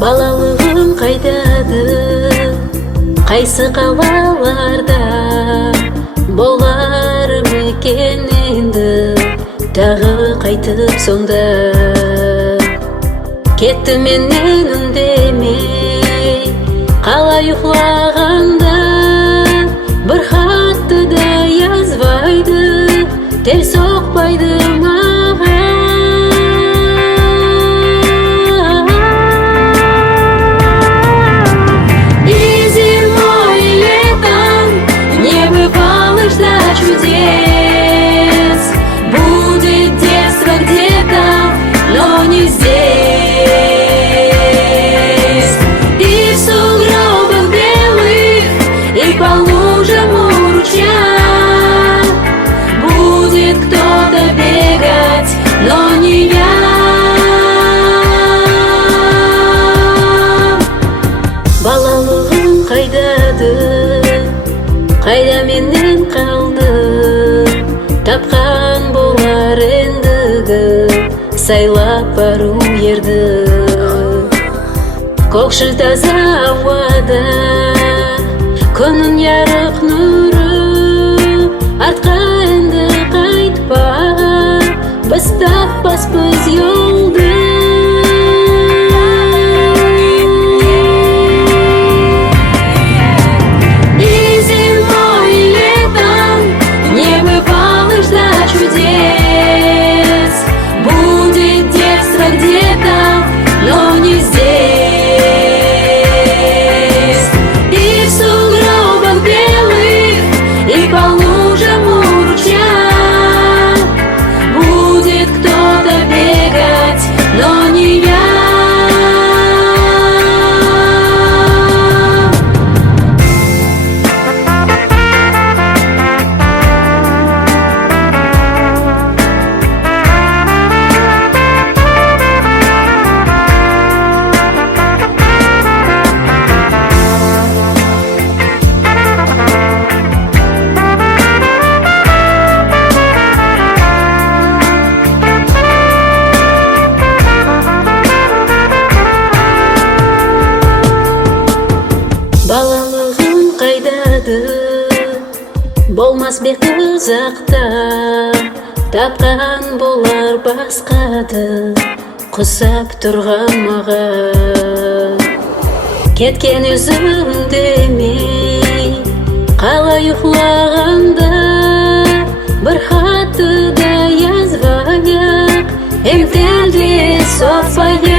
Балалығым қайдады, қайсы қалаларда болар мекен енді, тағы қайтып сонда. Кетті менен үндемей, қалай ұйқылағанда, бір хатты да язбайды, тел соқпайды маған. Чудес будет детство где-то, но не здесь. И в сугробах белых, и по лужам у ручья будет кто-то бегать, но не я. Балалығым қайдады, қайда менен қалды, тапқан болар ендігі, сайлап бару ерді. Көкшіл таза ауада, күннің ярық нұры, артқа енді қайтпа, біз таппаспыз жолды. Балалығым қайдады, болмас бек ұзақта, тапқан болар басқады, құсап тұрған маған. Кеткен өзім демей, қалай ұйқылағанда, бір хатты да язбайық, емтелде соқпайық.